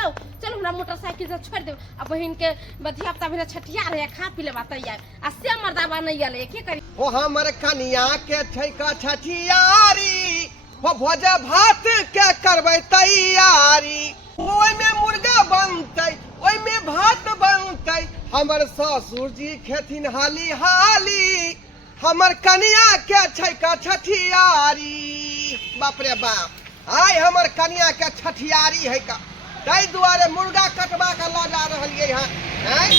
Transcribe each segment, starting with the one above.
लियो चल हमरा मोटरसाइकिल से छोड़ दे आ बहिन के बधिया पता भेल छठिया रे खा पी ले बात यार आ से मर्दाबा नहीं आले के करी ओ हमर कनिया के छै का छठियारी हो भोज भात के करबै तैयारी ओइ में मुर्गा बनतै ओइ में भात बनतै हमर ससुर जी खेथिन हाली हाली हमर कनिया के छै का छठियारी बाप रे बाप आय हमर कनिया के छठियारी है का ताहि दुआरे मुर्गा कटवा के ल जा रहलियै हन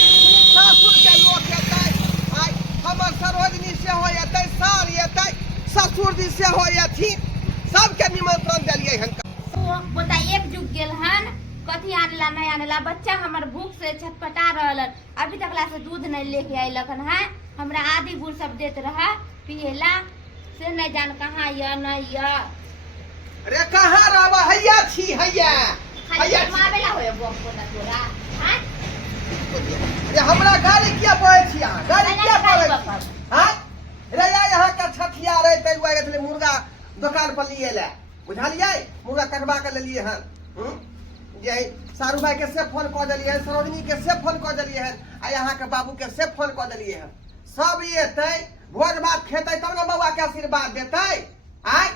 ससुर के लोक एतै आय हमर सरोजनी से हो एतै सार एतै ससुर जी से हो एथिन सबके निमंत्रण देलियै हन बोता एक जुग गेल हन कथी आनेला नहीं आनेला बच्चा हमर भूख से छटपटा रहलन अभी तकला से दूध नहीं लेके आइलक हन है हमरा आदि गुड़ सब देत रहा पिएला से नहीं जान कहाँ य नहीं य अरे कहाँ रहबा हैया छी हैया हैया मावेला होय बोक बोता तोरा हैं ये हमरा गाड़ी किया पड़े छी अहाँ गाड़ी किया पड़े हैं रे यहाँ का छठिया रे तै दुआ गेलै मुर्गा दुकान पर लिए ले बुझलियै मुर्गा कटवा के लेलिए हन जे सारू भाई के से फोन क देलिए हन सरोजनी के से फोन क देलिए हन आ यहाँ के बाबू के से फोन क देलिए हन सब एतै भोज भात खेतै तब ना बउआ के आशीर्वाद देतै आय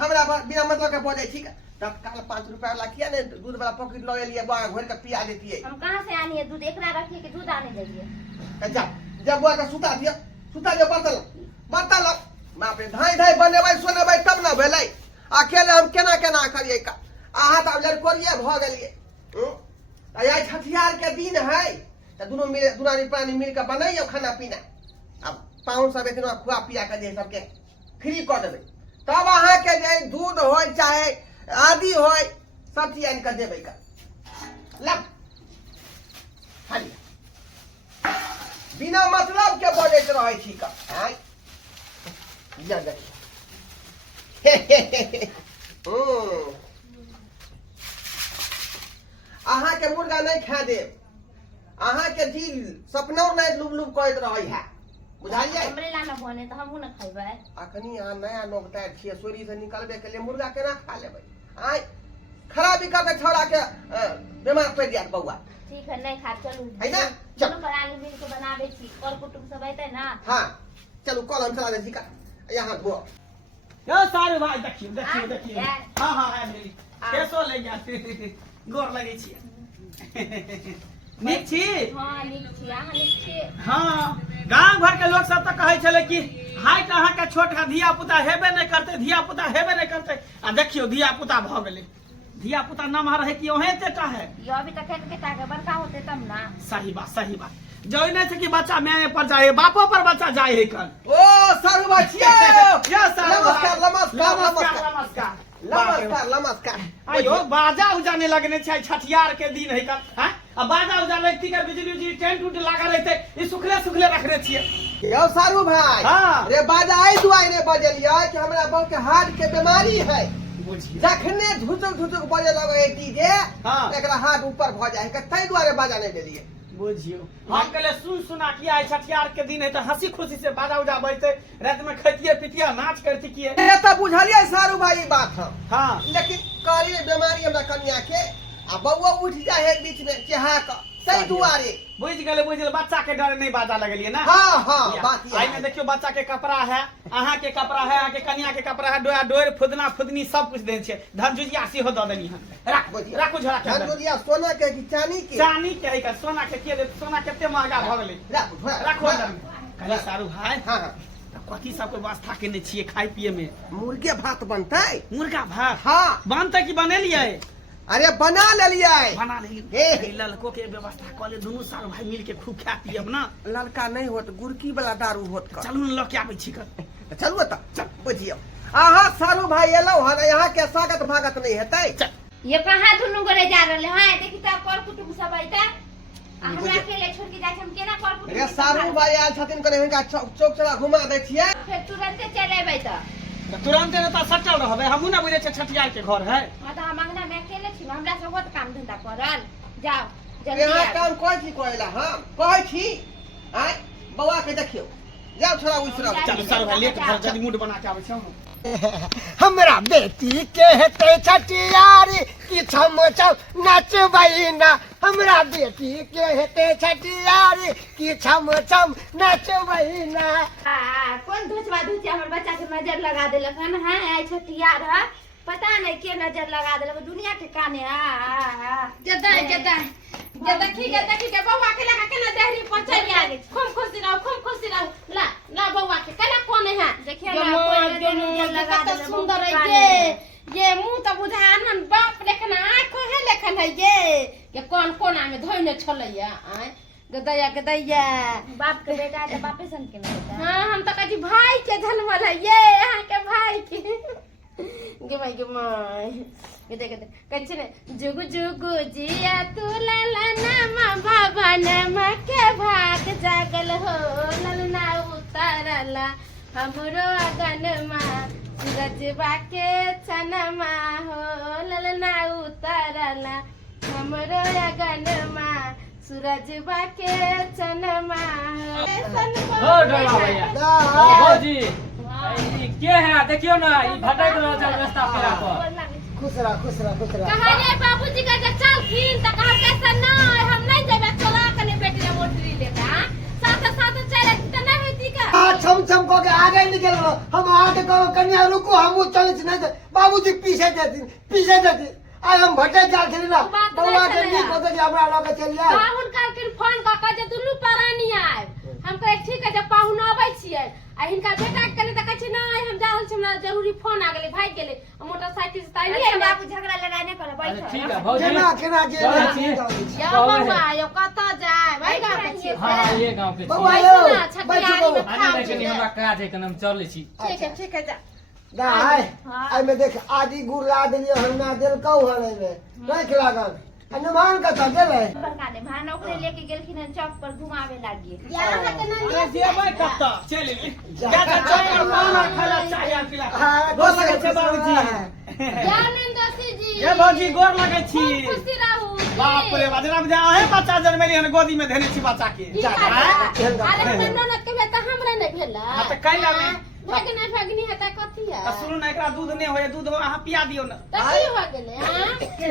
हमरा बिना मतलब के बोले ठीक तत्काल 5 रुपया वाला किया ने दूध वाला पॉकेट ले लिए बुआ घोर के पिया देतिए हम कहां से आनी है दूध एकरा रखिए के दूध आने देलिए जा जब बुआ का सुता दियो बर्तन बाप रे धाई धाई बनेबै सोनेबै तब ना भेलै अकेले हम केना केना करिए का आहा त लड़कोरिए भ गेलिए आय छठियार के दिन है त दुनो मिले दुनानी प्राणी मिल के बनाइयो खाना पीना अब पाहुन सब एतना खुआ पिया के जे सबके फ्री क देबै तब अहाँ के जे दूध होय चाहे आदि होय सब चीज आनि के देबै का लब खाली बिना मतलब के बजैत रहै छी का हैं जा देखिए अहाँ के मुर्गा नहीं खा देब अहाँ के दिल सपना नहीं लुब लुब करैत रहै है बुझालियै हमरे ला न बने त हमहु न खइबै अखनी अहाँ नया नोकटार छियै सोरी से निकलबे के लिए मुर्गा केना खा लेबै आय खराबी करके छौड़ा के बीमार पड़ जात बउआ ठीक है नहीं खा चलू है ना चलो बराली मिल के बनावे छी कल कुटुम सब आइते ना हां चलो कल हम चला दे छी का यहां गो यो सारू भाई देखियो हां हां है मेरी कैसो ले जा गोर लगे छी नीक छी हां नीक छी अहाँ नीक छी हां गांव भर के लोग सब त कहै छले कि हाइट अहाँ के छोट का धिया पुता हेबे नहीं करते धिया पुता हेबे नहीं करते आ देखियो धिया पुता भ गेले धिया पुता नमहर है कि ओहे तेटा है यो अभी तक के ताके बड़का होते तब ना सही बात जो नहीं थे कि बच्चा मैं पर जाए बापो पर बच्चा जाए है कल ओ सारू बचिया या सारू नमस्कार आयो बाजा उजाने लगने छै छठियार के दिन है कल हैं अब बाजा उजा लगती के बिजली टेंट उट लगा रहते ई सुखले रखने छिए यो सारू भाई हां रे बाजा आई दुआई ने बजलिया कि हमरा बहु के हार्ट के बीमारी है जखने धुचुक बजे लगे डीजे एकरा हाथ ऊपर भ जाए के तै दुआरे बाजा नहीं देलिए बुझियो हम कहले सुना कि आई छठियार के दिन है तो हंसी खुशी से बाजा उजा बजते रात में खैतिए पितिया नाच करती किए ये तो बुझलिए सारू भाई बात हम हां लेकिन कारी बीमारी हमरा कन्या के आ बउआ उठ जाए है बीच में चहा का तै दुआरे बुझ गेले बच्चा के डर नहीं बाजा लगलिए ना हां बात आई में देखियो बच्चा के कपड़ा है अहाँ के कपड़ा है आके कन्या के कपड़ा है डोर फुदना फुदनी सब कुछ देन छे धनजुजिया से हो द देनी है राखो झोला के धनजुजिया सोना के कि चांदी के है का सोना के सोना केते महंगा भ गेले राखो कहले सारू भाई हां कथी सब के व्यवस्था केने छिए खाय पिए में मुर्गे भात बनतै मुर्गा भात हां बनतै कि बनेलिए अरे बना लेलिए ललको के व्यवस्था कले दुनू सारू भाई मिल के खूब खा पियब ना ललका नहीं होत गुरकी वाला दारू होत चलू न ल के आबै छी चलू त चल बुझियो आहा सारू भाई एलो हन यहाँ के स्वागत भागत नहीं हेतै ये कहां दुनू गोरे जा रहले हां देखि त कर कुटुम सब आइता हमरा अकेले छोड़ के जाय हम केना कर कुटुम रे सारू भाई आयल छथिन कने हिनका चौक चला घुमा दै छियै फिर तुरंते चले आबै त तुरंते न त सटल रहबे हमहु न बुझे छ छठियार के घर है हां त हम अंगना में अकेले छी हमरा सब बहुत काम धंधा करल जाओ जल्दी यहाँ काम कोइ छी कोइला हम कहै छी आय बउआ के देखियो जाओ छोरा उस तरफ चल सारू भाई लेट जल्दी मूड बना के आबै छ हमरा बेटी के हेते छठियारी की छम छम नचबई ना। हमरा बेटी के हेते छठियारी की छम छम नचबई ना। कौन धुचवा धुची हमर बच्चा के नजर लगा देलक हन। है आई छठियार है, पता नहीं के नजर लगा देलक दुनिया के काने। जदा जदा जदा की के बउवा के लगा के ना देहरी पर चल गया। खूब खुशी रहो ला ला बउवा के कला कोन है देखिए ना कोई नजर लगा तो देलक। सुंदर है ये मुंह तो बुझान बाप लेखन आंख है लेखन है ये कौन कोना में धोइने छलैया आय गदैया बाप के बेटा है बापे सन के बेटा। हां हम तो कहती भाई के झलवल है ये यहां के भाई के गमाई ये देख कछ ने जुगु जुगु जिया तू लाला नामा बाबा नामा के भाग जागल हो ललना उतारला हमरो अगनमा सूरजबा के चनमा हो ललना उतारला हमरो अगनमा सूरजबा के चनमा हो डोला भैया बाबूजी ई के है देखियो ना ई भटक रहो चल रास्ता पेरा पर। खुश रह कहा रे बाबूजी का चल फिर त कहा कैसा ना हम नहीं जेबे चला कने बेटी ने मोटरी लेता साथ चले त नहीं होती का। छम छम को के आगे निकल रहो। हम आगे कहो कन्या रुको हम चले नहीं तो बाबूजी पीछे देती आज हम भटक जा खेली ना बउवा के नहीं को के हमरा लगे चल जाए। पाहुन करके फोन का जे दुल्लू परानी आए हम कहे ठीक है जब पाहुन आबै छियै आ इनका बेटा के कहले त कहै नहीं हम जाहल छी हमरा जरूरी फोन आ गेले भाग गेले मोटरसाइकिल से ताई अच्छा बाबू झगड़ा लड़ाई नहीं करे अरे बैठ। ठीक है भौजी केना या बउवा यो कत जाए भाई गाँव के छियै हां ये गांव के बउवा छी। यो बैठो बैठो बउवा। आने लेकिन हमरा काज है कि हम चले छी। ठीक है जा गाय आई में देख आदि गुड़ ला देलियो हम ना देल कहू हने में नहीं खिलागन अनुमान का था गेले बड़का ने भान ओकरे लेके गेलखिन हन चौक पर घुमावे लागिए। यहाँ के अरे नहीं जेबै कत्ता चल ले जा जा चल खाना खाला चाय पिला हां गोर लगे छै बाबूजी। ज्ञानेंद्र जी ये भौजी गोर लगे छी। खुशी रहू बाप रे बाजरा में आहे बच्चा जन्मेली हन गोदी में धेने छी बच्चा के। अरे ननद के बेटा हमरा नहीं भेला हां त कैला में भगनी है त कथी है त सुनु ना एकरा दूध ने होय दूध अहाँ पिया दियौ ना। त की हो गेले हां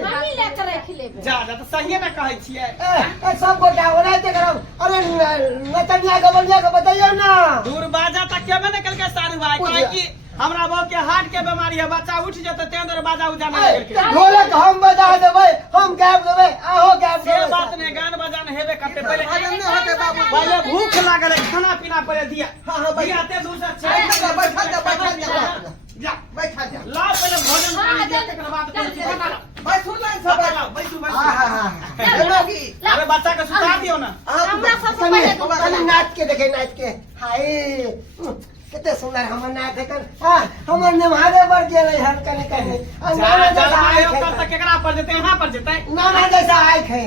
मम्मी लेकर रख लेबे जा जा त सहिए ना कहै छियै। ए सब गोटा ओना ते करम। अरे नचनिया के बनिया के बताइयो ना। दूर बाजा तक केबे ने कल के सारू भाई काहे कि हमरा बाप के हार्ट के बीमारी है बच्चा उठ जते ते अंदर बाजा उजाने लगे के ढोलक हम बजा देबै हम गायब देबै आहो गायब से देबै। बात ने गान बजान हेबे करते पहले भजन नहीं होते बाबू। पहले भूख लागल है खाना पीना पहले दिया हाँ, बैठ। दिया ते दूसरा बैठा जा जा बैठा जा ला पहले भोजन पानी दिया तकर बाद बना ला बैठ सुन ले सब बना ला बैठू लोगी अरे बच्चा के सुता दियो ना। हमरा सबसे पहले कनी नाच के देखे नाच के हाय कितने सुंदर हमर नाच देखन। हां हमर नमाजे पर गेलै हर कने कने जा जल आयो कर त केकरा पर जते यहां पर जते नाना जैसा आए खे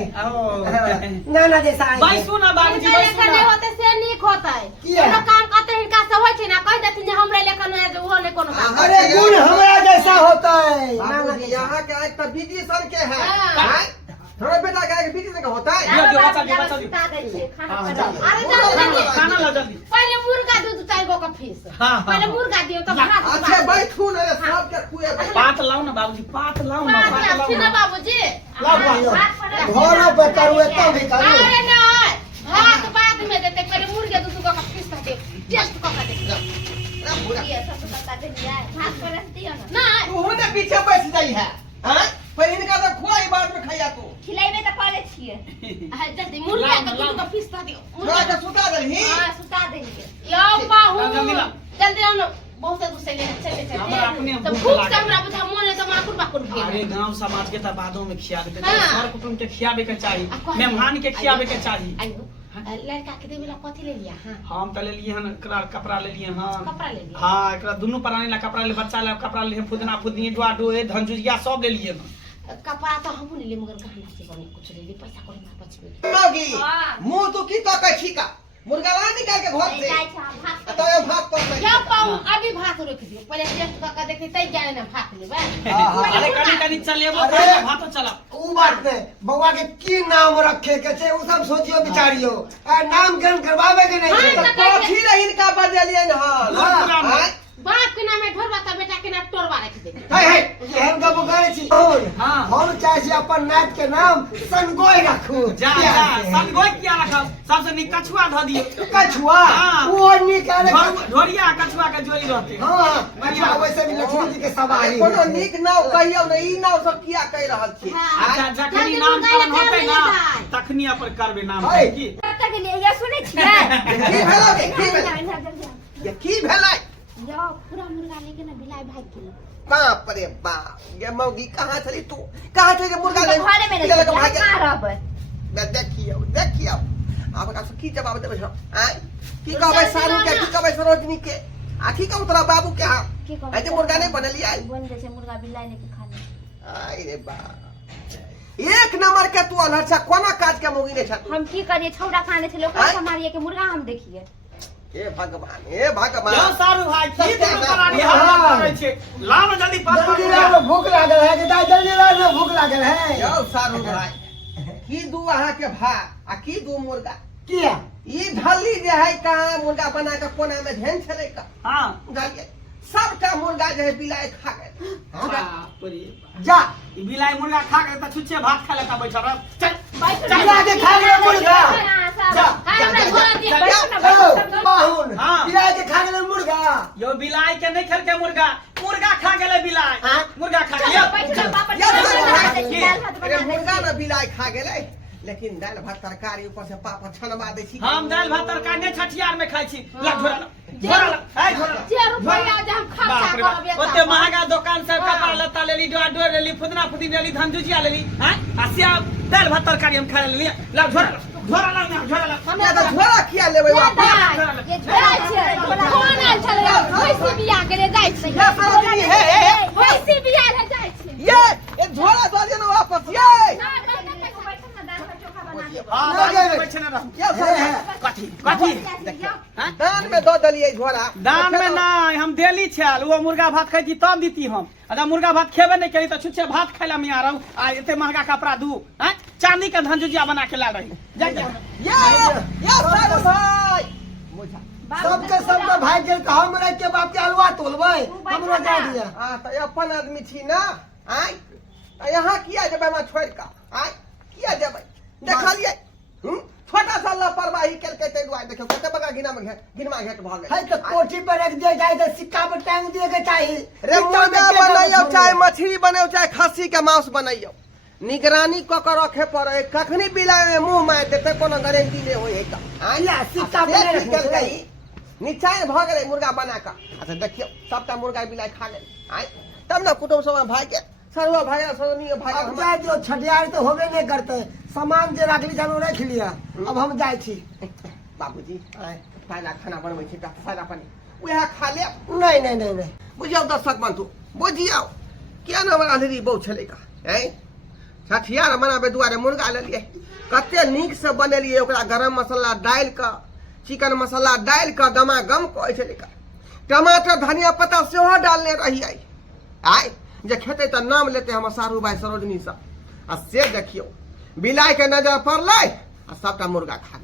नाना जैसा आए बैसू ना बाबूजी बैसू लेखन ना। होते से नीक होता है किया? कोनो काम करते हिनका से होय छै ना कह देथिन जे हमरे लेखन है जे वो ने कोनो काम अरे गुण हमरा जैसा होता है नाना बाबूजी जैसा। यहाँ के एक तो विदिशन के है हाँ। हैं? थोड़ा बेटा का एक विदिशन का होता है। दियो बच्चा दियो बच्चा दियो। सुता दै छियै खाना हाँ, खा जा। अरे जल्दी खाना ला जल्दी। पहले मुर्गा दूध चार गो का फीस हाँ, हाँ, पहले हाँ। मुर्गा दियो तब भात अच्छा बैठू ना सब के खुए पात लाओ ना बाबूजी पात लाओ ना पात लाओ ना ना बाबूजी लाओ पात। घरों पे करुए तो भी करू। अरे नहीं भात बाद में देते पहले मुर्गे दूध गो का फीस दे टेस्ट को का दे ये सब बता दे दिया भात पर रख दियो ना। नहीं तू ने पीछे बैठ जाई है हैं? पर इनका तो खुआई बाद में खाया तू खिलाइबे त कले छियै। जल्दी मुर्गा का दूध का फीस दियो थोड़ा के सुता दही हां सुता देंगे। यो बाहू जल्दी ला। जल्दी हम लोग बहुत से गुस्से में चले हमरा अपने तो भूख भूख लागल। से हमरा बुझा मोने तो माकुर बाकुर अरे भेल गांव समाज के त बादों में खिया देते हाँ। सर कुटुंब के खियाबे के चाहिए आ, कौन? मेहमान के खियाबे के चाहिए। आइयो लड़का के देवे ला कथि ले लिया हां हम त ले लिए हन एकरा कपड़ा ले लिए हन कपड़ा ले लिया हाँ एकरा दुनू प्राणी ला कपड़ा ले बच्चा ला कपड़ा ले फुदना फुदनी डुआ डोए धनजुजिया सब ले लिए हन। कपड़ा तो हम ले मगर गहना से बने कुछ ले ली पैसा कोई ना बचबे लोगी हाँ। मुंह तो की तो कछी का मुर्गा ला निकाल के घर से जाय छ भात तो ये भात पर क्या पाऊं अभी भात रख दियो पहले टेस्ट का देखते तई जाने ना भात लेबे अरे कनी कनी चलेबो अरे। तो भातो चला ऊ बात नहीं बउआ के की नाम रखे के छे ऊ सब सोचियो विचारियो नामकरण करवावे के नहीं हाँ, छे। तो कथी रे इनका बजेलिए न हाँ। हां बाप के नाम में ढोरबा त बेटा के नाम टोरबा रख दे। हम कब गए छी हाँ। हम चाहे छी अपन नाच के नाम सनगोई रखू। जा जा सनगोई किया रखब, सबसे नीक कछुआ ध दियो। कछुआ हाँ। वो निकाले ढोरिया कछुआ के जोड़ी रहते। हां कछुआ वैसे भी लक्ष्मी जी के सवारी कोनो नीक नाव कहियो न, ई नाव सब किया कह रहल छी। अच्छा जखनी नाम कौन होते ना तखनी अपन करबे नाम है। की कतऽ गेलियै ये सुनै छियै? की भेलै गे? की भेलै? ये की भेलै? यो पूरा मुर्गा लेके ना बिलाइ भाग गेलै। बाप रे बाप, ये मौगी कहाँ चली तू? कहाँ चली जे मुर्गा ले? घरे में लेके नहीं भाग गया। कहाँ रहबै? देखियो देखियो अब का की जवाब देबे हम? आय की कहबै सारू के, की कहबै सरोजनी के, आ की कहू तोरा बाबू के हां की कहबै? ऐसे मुर्गा नहीं बनलिया। बन जाइ छै मुर्गा बिलाइ लेके खा ले। आय रे बाप, एक नंबर के तू अलहरसा कोना काज के मौगी ने छ। हम की करिए, छौड़ा खाने छलै ओकरा सम्हारिए के मुर्गा हम देखिए। हे भगवान, हे भगवान। यो सारू भाई की दुनू प्राणी हल्ला करे छै, लाम जल्दी पास जल्दी लाओ, भूख लागल है कि दाई जल्दी लाओ, भूख लागल है। यो सारू भाई, की दू अहाँ के भात आ की दू मुर्गा? किया ई ढल्ली जे है कहाँ मुर्गा बना के कोना में धेन छले का? हां बुझलिए सबका मुर्गा जे है बिलाइ खा गए। बाप रे जा ई बिलाई मुर्गा खा के त छुच्छे भात खा लेता बैठ रह। चल बिला के खा गए मुर्गा। बाहुन हाँ। बिला के खा गए मुर्गा। यो बिलाई के नहीं खेल के मुर्गा, मुर्गा खा गेले बिलाई। हाँ? मुर्गा खा चलो, लियो। बैठ जाओ, पापड़ या बना सारू दे, भाई, दाल भात अरे बना दे। मुर्गा ना बिलाइ खा गेले, लेकिन दाल भात तरकारी ऊपर से पापड़ छनवा दै छी। हम दाल भात तरकारी नहीं छठियार में खाई छी। ला झोरा ला, झोरा ला, है झोरा ला। 4 रुपया जे हम खर्चा बाप रे बाप, करबे ओते महंगा दुकान से कपड़ा लत्ता लेली, डोर लेली, फुदना फुदीन लेली, धनजुजिया लेली, हैं? आ सिया दाल भात तरकारी हम खा लेली। ला झोरा ला, झोरा ला ना, झोरा ला। या तो झोरा किया लेबै वापस? ये जाइ छै कोन आल छले भैंसी बिया करे जाइ छै। या सरोजनी हे भैंसी बिया ले जाइ छै। ये झोरा दऽ दियौ ना वापस ये। हां ना देबै। बैठ ना रह। या सरोजनी, कथी कथी हैं? दान में दऽ देलियै झोरा। दान में नहीं, हम डेली छल वो मुर्गा भात खाई तब दीती हम। अगर मुर्गा भात खेबे नहीं करी तो छुच्छे भात खाई ला मिया रहूं। आ इतने महंगा कपड़ा दू, हैं? चांदी के धनजुजिया बना के ला रही। जा जा या सारू भाई, बुझा सबके सबके भाई गेल त हमरा के बाप के हलवा तोलबै, हमरा जा दिया। आ त अपन आदमी छी ना, आय त यहाँ किया जेबै हम छोड़ का? आय किया जेबै? देखलिए छोटा सा लापरवाही केलकै तै दुआरे देखियो कते बड़ा गिनमा घेट भ गेल। है त कोठी पर रख दे जाए त सिक्का पर टांग दिए के चाहिए। रे मुर्गा बनैयो चाहे मछली बनैयो चाहे खस्सी के मांस बनैयो, निगरानी क के रखे पड़े। कखनी बिलाइ में मुंह मार देते कोनो गारंटी नहीं होय है का? आया सिक्का पर रख निकल दे। गई निचान भ गेलै मुर्गा बना के। अच्छा देखियो सबटा मुर्गा बिलाइ खा गेल। आय तब ना कुटुम सब भाई के सरवा भाई सरोनी भाई अब जाए जो छठियार तो होबे नहीं करते, सामान जे रखली जानो रख लिया। अब हम जाए छी। बाबूजी आय सादा खाना बनबै छी त सादा पानी उहे खा ले। नहीं नहीं नहीं नहीं बुझियौ दर्शक बंधु, बुझियौ किया न हमरा अंधेरी बहु छलै का? हैं छठियार मनाबे दुआरे मुर्गा लेलिए, कते नीक से बनेलिए, ओकरा गरम मसाला डाल के, चिकन मसाला डाल के गमागम कहै छलै का। टमाटर धनिया पत्ता सेहो डालने रहिए। आय जे खेते त नाम लेते हम सारू भाई सरोजनी सब। आ से देखियो बिलाइ के नजर पड़लै आ सबटा मुर्गा खा